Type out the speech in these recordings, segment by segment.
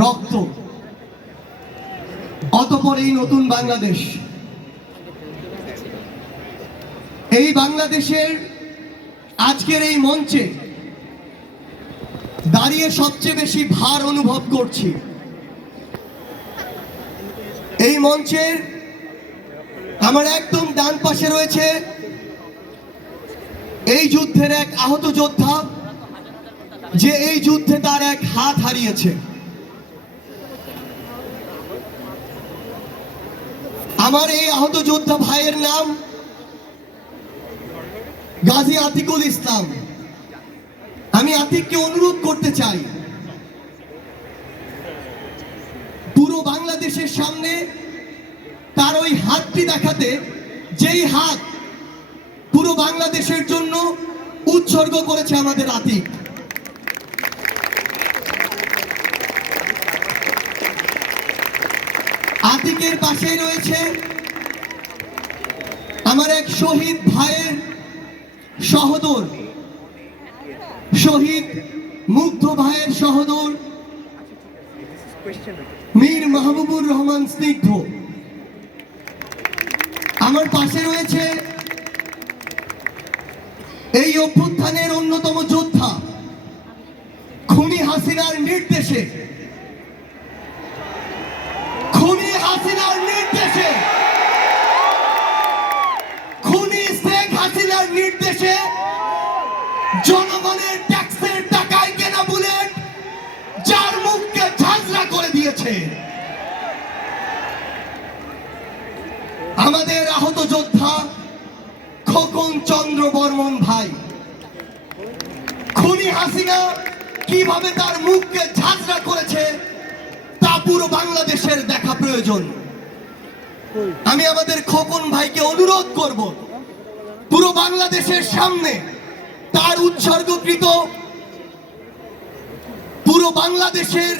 রক্ত। অতপর এই নতুন বাংলাদেশ। এই বাংলাদেশের আজকের এই মঞ্চে দাঁড়িয়ে সবচেয়ে বেশি ভার অনুভব করছি। এই মঞ্চের আমার একদম ডান পাশে রয়েছে এই যুদ্ধের এক আহত যোদ্ধা, যে এই যুদ্ধে তার এক হাত হারিয়েছে। আমার এই আহত যোদ্ধা ভাইয়ের নাম গাজী আতিকুল ইসলাম। আমি আতিককে অনুরোধ করতে চাই, পুরো বাংলাদেশের সামনে তার ওই হাতটি দেখাতে, যেই হাত পুরো বাংলাদেশের জন্য উৎসর্গ করেছে আমাদের আতিক। আতিকের পাশেই রয়েছে আমার এক শহীদ ভাইয়ের সহদর শহীদ মুগ্ধ ভাইয়ের সহদর মীর মাহবুবুর রহমান স্নিগ্ধ। আমার পাশে রয়েছে এই অভ্যুত্থানের অন্যতম যোদ্ধা, খুনি হাসিনার নির্দেশে খুনি হাসিনার নির্দেশে। খুনি শেখ হাসিনার নির্দেশে জনগণের ট্যাক্সের টাকায় কেনা বুলেট যার মুখকে ঝাঁঝরা করে দিয়েছে। আমাদের আহত যোদ্ধা খোকন চন্দ্র বর্মন ভাই। খুনি হাসিনা কীভাবে তার মুখকে ঝাঁঝরা করেছে তা পুরো বাংলাদেশের দেখা। প্রয়োজন। আমি আমাদের খোকন ভাইকে অনুরোধ করব, পুরো বাংলাদেশের সামনে তার উৎসর্গকৃত পুরো বাংলাদেশের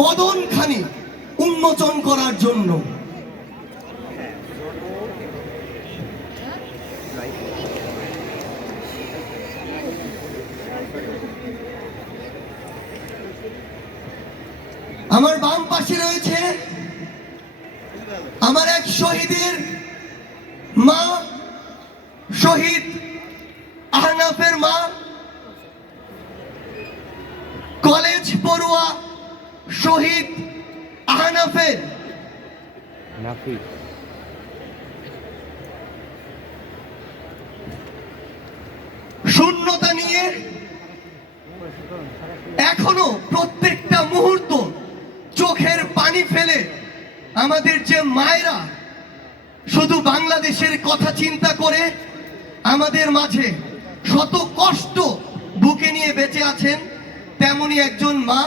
বদনখানি উন্মোচন করার জন্য। আমার বাম পাশে রয়েছে আমার এক শহীদের মা শহীদ আহনাফের মা কলেজ পড়ুয়া শহীদ আহনাফের। শূন্যতা নিয়ে আমাদের যে মায়েরা শুধু বাংলাদেশের কথা চিন্তা করে আমাদের মাঝে শত কষ্ট বুকে নিয়ে বেঁচে আছেন, তেমনি একজন মা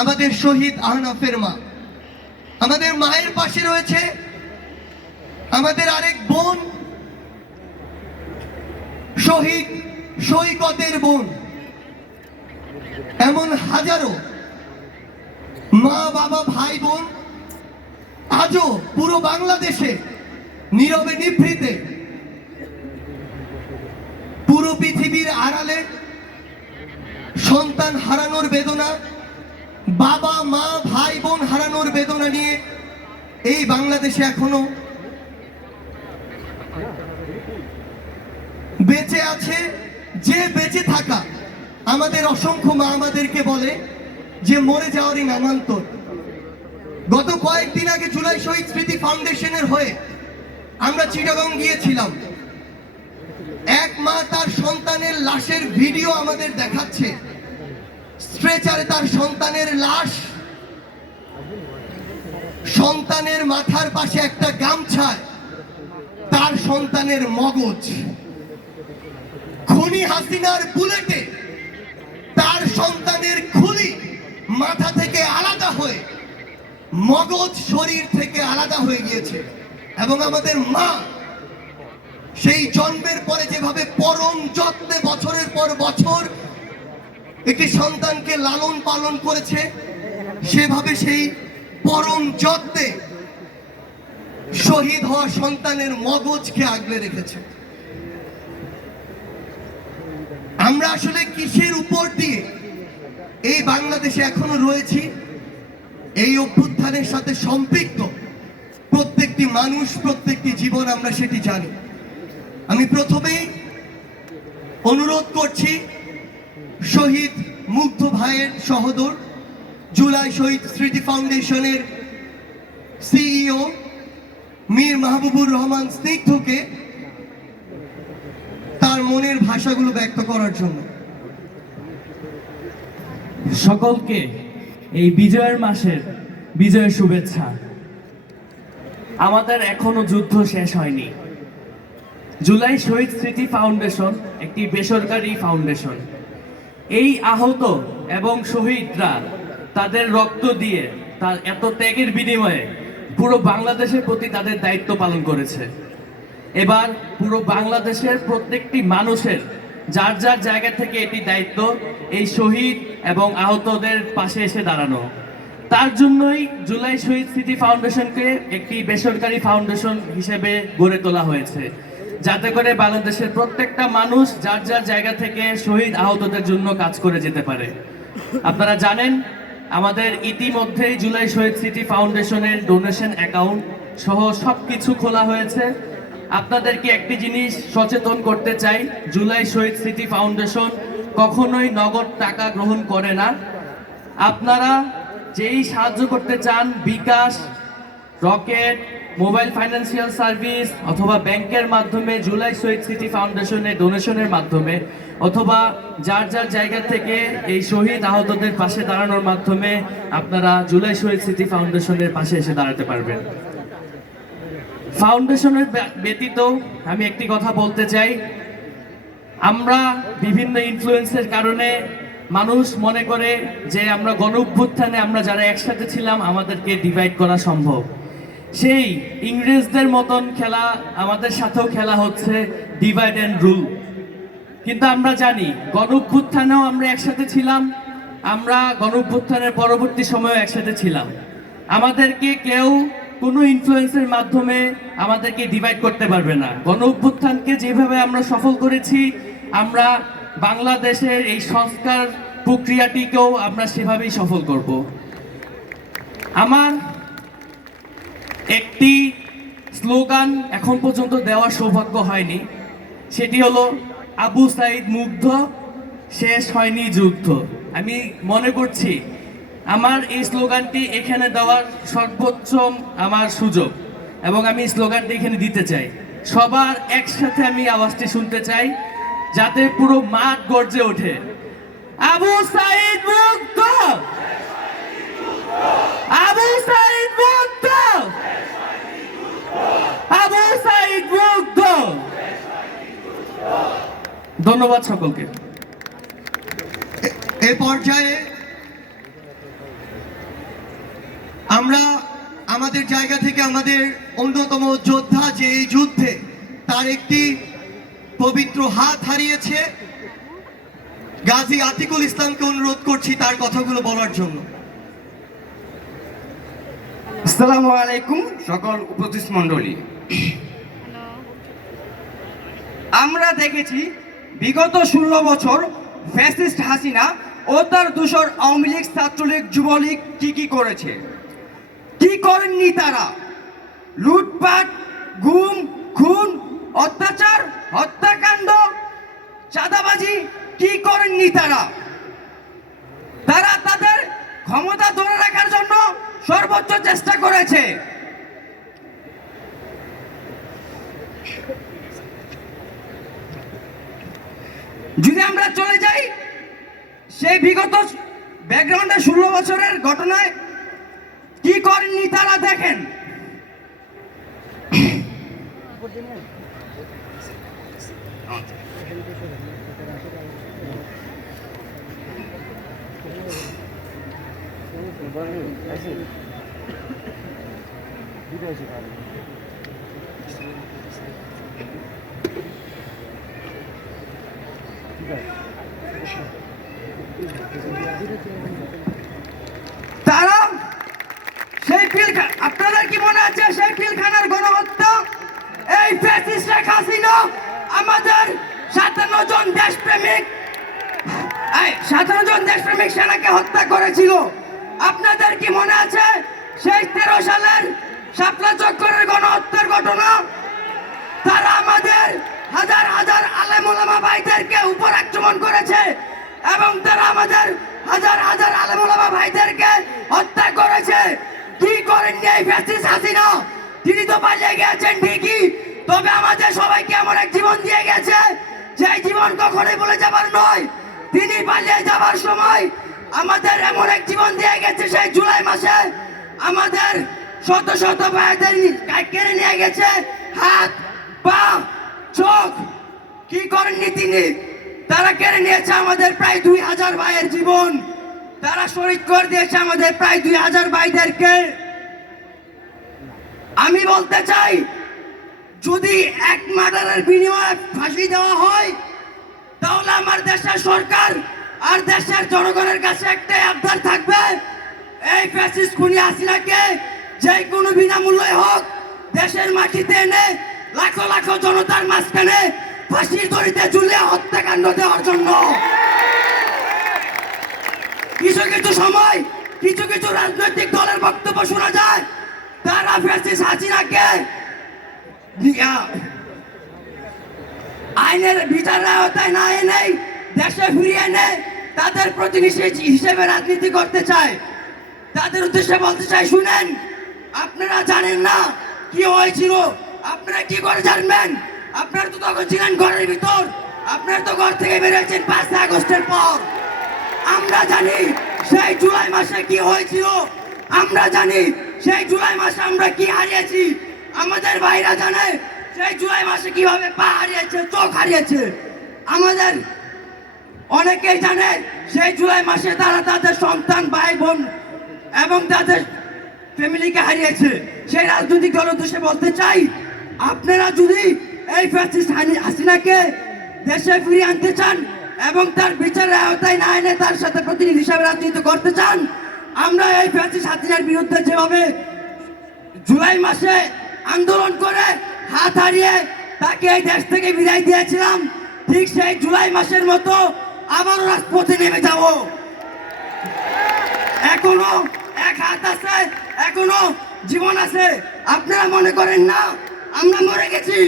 আমাদের শহীদ আহনাফের মা। আমাদের মায়ের পাশে রয়েছে আমাদের আরেক বোন, শহীদ সৈকতের বোন। এমন হাজারো মা বাবা ভাই বোন আজও পুরো বাংলাদেশে নীরবে নিভৃতে। পুরো পৃথিবীর আড়ালে সন্তান হারানোর বেদনা, বাবা, মা, ভাই, বোন হারানোর বেদনা নিয়ে এই বাংলাদেশে এখনও বেঁচে আছে, যে বেঁচে থাকা, আমাদের অসংখ্য মা আমাদেরকে বলে যে মরে যাওয়ারই নামান্তর। গত কয়েকদিন আগে জুলাই শহীদ স্মৃতি ফাউন্ডেশনের হয়ে আমরা চিটাগং গিয়েছিলাম। এক মা তার সন্তানের লাশের ভিডিও আমাদের দেখাচ্ছে। স্ট্রেচারে তার সন্তানের লাশ। সন্তানের মাথার পাশে একটা গামছায় তার সন্তানের মগজ। খুনি হাসিনার বুলেটে তার সন্তানের খুলি মাথা থেকে মগজ শরীর থেকে আলাদা হয়ে গিয়েছে। এবং আমাদের মা সেই জন্মের পরে যেভাবে পরম যত্নে বছরের পর বছর একটি সন্তানকে লালন পালন করেছে, সেভাবে সেই পরম যত্নে শহীদ হওয়া সন্তানের মগজকে আগলে রেখেছে। আমরা আসলে কিসের উপর দিয়ে এই বাংলাদেশে এখনও রয়েছি? এই অভ্যুত্থানের সাথে সম্পৃক্ত প্রত্যেকটি মানুষ, প্রত্যেকটি জীবন আমরা সেটি জানি। আমি প্রথমেই অনুরোধ করছি শহীদ মুগ্ধ ভাইয়ের সহদর জুলাই শহীদ স্মৃতি ফাউন্ডেশনের সিইও মীর মাহবুবুর রহমান স্নিগ্ধকে তার মনের ভাষাগুলো ব্যক্ত করার জন্য। সকলকে এই বিজয়ের মাসের বিজয়ের শুভেচ্ছা। আমাদের এখনও যুদ্ধ শেষ হয়নি। জুলাই শহীদ স্মৃতি ফাউন্ডেশন একটি বেসরকারি ফাউন্ডেশন। এই আহত এবং শহীদরা তাদের রক্ত দিয়ে তার এত ত্যাগের বিনিময়ে পুরো বাংলাদেশের প্রতি তাদের দায়িত্ব পালন করেছে। এবার পুরো বাংলাদেশের প্রত্যেকটি মানুষের যার যার জায়গা থেকে এটি দায়িত্ব, এই শহীদ এবং আহতদের পাশে এসে দাঁড়ানো। তার জন্যই জুলাই শহীদ স্মৃতি ফাউন্ডেশনকে একটি বেসরকারি ফাউন্ডেশন হিসেবে গড়ে তোলা হয়েছে। যাতে করে বাংলাদেশের প্রত্যেকটা মানুষ যার যার জায়গা থেকে শহীদ আহতদের জন্য কাজ করে যেতে পারে। আপনারা জানেন, আমাদের ইতিমধ্যেই জুলাই শহীদ স্মৃতি ফাউন্ডেশনের ডোনেশন অ্যাকাউন্ট সহ সব কিছু খোলা হয়েছে। আপনাদেরকে একটি জিনিস সচেতন করতে চাই, জুলাই শহীদ স্মৃতি ফাউন্ডেশন কখনোই নগদ টাকা গ্রহণ করে না। আপনারা যেই সাহায্য করতে চান, bKash, Rocket, mobile financial service অথবা ব্যাংকের মাধ্যমে, জুলাই শহীদ স্মৃতি ফাউন্ডেশনের ডোনেশনের মাধ্যমে, অথবা যার যার জায়গা থেকে এই শহীদ আহতদের পাশে দাঁড়ানোর মাধ্যমে আপনারা জুলাই শহীদ স্মৃতি ফাউন্ডেশনের পাশে এসে দাঁড়াতে পারবেন। ফাউন্ডেশনের ব্য- ব্যতীত আমি একটি কথা বলতে চাই। আমরা বিভিন্ন ইনফ্লুয়েন্সের কারণে মানুষ মনে করে যে আমরা গণ অভ্যুত্থানে আমরা যারা একসাথে ছিলাম, আমাদেরকে ডিভাইড করা সম্ভব। সেই ইংরেজদের মতন খেলা, আমাদের সাথেও খেলা হচ্ছে ডিভাইড অ্যান্ড রুল কিন্তু আমরা জানি গণ অভ্যুত্থানেও আমরা একসাথে ছিলাম, আমরা গণ অভ্যুত্থানের পরবর্তী সময়েও একসাথে ছিলাম। আমাদেরকে কেউ কোনো ইনফ্লুয়েন্সের মাধ্যমে আমাদেরকে ডিভাইড করতে পারবে না। গণ অভ্যুত্থানকে যেভাবে আমরা সফল করেছি, আমরা বাংলাদেশের এই সংস্কার প্রক্রিয়াটিকেও আমরা সেভাবেই সফল করব। আমার একটি স্লোগান এখন পর্যন্ত দেওয়ার সৌভাগ্য হয়নি। সেটি হলো, আবু সাইদ মুগ্ধ, শেষ হয়নি যুদ্ধ। আমি মনে করছি আমার এই স্লোগানটি এখানে দেওয়ার সর্বোচ্চ আমার সুযোগ, এবং আমি স্লোগানটি এখানে দিতে চাই। সবার একসাথে আমি আওয়াজটি শুনতে চাই, যাতে পুরো মাঠ গর্জে ওঠে। আবু সাইদ মুগ্ধ আবু সাইদ মুগ্ধ আবু সাইদ মুগ্ধ ধন্যবাদ সকলকে। এ পর্যায়ে আমরা আমাদের জায়গা থেকে আমাদের অন্যতম যোদ্ধা যে এই যুদ্ধে তার একটি পবিত্র হাত হারিয়েছে, গাজী আতিকুল ইসলামকে অনুরোধ করছি তার কথাগুলো বলার জন্য। আসসালামু আলাইকুম সকল উপস্থিত মণ্ডলী। আমরা দেখেছি বিগত ষোলো বছর ফ্যাসিস্ট হাসিনা ও তার দূষর আওয়ামী লীগ ছাত্রলীগ যুবলীগ কি কি করেছে। কি করেননি তারা? লুটপাট, গুম, খুন, অত্যাচার, হত্যাকাণ্ড, চাঁদাবাজি কি করেননি তারা? তারা তাদের ক্ষমতা ধরে রাখার জন্য সর্বোচ্চ চেষ্টা করেছে। যদি আমরা চলে যাই, সেই বিগত ব্যাকগ্রাউন্ডে ষোলো বছরের ঘটনায় কি করেননি তারা দেখেন। তারা সেই পিলখা আছে সেই পিলখানার গণহত্যা এই ফ্যাসিস্ট শেখ হাসিনা আমাদের সাতান্ন জন দেশপ্রেমিক সাতান্ন জন দেশপ্রেমিক সেনাকে হত্যা করেছিল। আপনাদের কি মনে আছে সেই তেরো সালের শাপলা চক্করের গণহত্যার ঘটনা? তারা আমাদের হাজার হাজার আলেমুলামা ভাইদেরকে উপর আক্রমণ করেছে এবং তারা আমাদের হাজার হাজার আলেমুলামা ভাইদেরকে হত্যা করেছে। কি করেননি এই ফ্যাসিস্ট হাসিনা। তিনি তো পালিয়ে গেছেন ঠিকই। তবে আমাদের সবাইকে এমন এক জীবন দিয়ে গেছে যে জীবন কখনোই বলে যাবার নয়। তিনি পালিয়ে যাবার সময় আমাদের এমন এক জীবন দিয়ে গেছে, সেই জুলাই মাসে আমাদের শত শত ভাইদের কেড়ে নিয়ে গেছে, হাত, পা, চোখ। কি করেননি তিনি? তারা কেড়ে নিয়েছে আমাদের প্রায় দুই হাজার ভাইয়ের জীবন। তারা শহীদ করে দিয়েছে আমাদের প্রায় দুই হাজার ভাইদেরকে। আমি বলতে চাই, যদি এক মার্ডারের বিনিময়ে ফাঁসি দেওয়া হয়, তাহলে আমার দেশের সরকার আর দেশের জনগণের কাছে একটাই আবদার থাকবে, এই ফ্যাসিস্ট খুনি হাসিনাকে যে কোনো বিনামূল্যে হোক দেশের মাটিতে এনে লাখো লাখো জনতার মাঝখানে ফাঁসির দড়িতে ঝুলিয়ে হত্যাকাণ্ড দেওয়ার জন্য। কিছু কিছু সময়, কিছু কিছু রাজনৈতিক দলের বক্তব্য শোনা যায়। তারা ফ্যাসিস্ট হাসিনাকে আইনের বিচারের আওতায় না এনে দেশে ফিরিয়ে এনে তাদের প্রতিনিধি হিসেবে রাজনীতি করতে চায়। তাদের উদ্দেশ্যে বলতে চাই, শুনেন, আপনারা জানেন না কি হয়েছিল, আপনারা কি করে জানবেন? আপনারা তো তখন ছিলেন ঘরের ভিতর, আপনারা তো ঘর থেকে বেরিয়েছেন পাঁচ আগস্টের পর। আমরা জানি সেই জুলাই মাসে কি হয়েছিল। আমরা জানি সেই জুলাই মাসে আমরা কি হারিয়েছি। আমাদের ভাইরা জানে সেই জুলাই মাসে কীভাবে পা হারিয়েছে, চোখ হারিয়েছে। আমাদের অনেকেই জানে সেই জুলাই মাসে তারা তাদের সন্তান ভাই বোন এবং তাদের ফ্যামিলিকে হারিয়েছে। সেই রাজনৈতিক দল উদ্দেশ্যে বলতে চাই, আপনারা যদি এই ফ্যাসিস্ট হাসিনাকে দেশে ফিরিয়ে আনতে চান এবং তার বিচারের আওতায় না এনে তার সাথে প্রতিনিধি হিসাবে রাজনীতি করতে চান, আমরা এই ফ্যাসিস্ট হাসিনার বিরুদ্ধে যেভাবে জুলাই মাসে আন্দোলন করে হাত হারিয়ে তাকে এই দেশ থেকে বিদায় দিয়েছিলাম, ঠিক সেই জুলাই মাসের মতো আবারও রাজপথে নেমে যাব। এখনও এক হাত আছে, এখনও জীবন আছে। আপনারা মনে করেন না, আমরা মরে গেছি,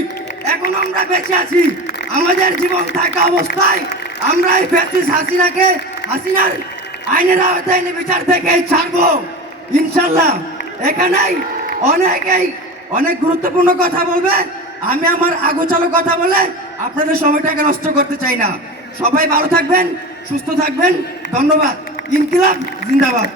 এখনও আমরা বেঁচে আছি। আমাদের জীবন থাকা অবস্থায় আমরা এই ফ্যাসিস হাসিনাকে, হাসিনার আইনের আওতায় বিচার থেকে ছাড়বো, ইনশাল্লাহ। এখানেই অনেকেই অনেক গুরুত্বপূর্ণ কথা বলবে। আমি আমার আগোচালো কথা বলে আপনাদের সময়টাকে নষ্ট করতে চাই না। সবাই ভালো থাকবেন, সুস্থ থাকবেন। ধন্যবাদ। ইনকিলাব, জিন্দাবাদ।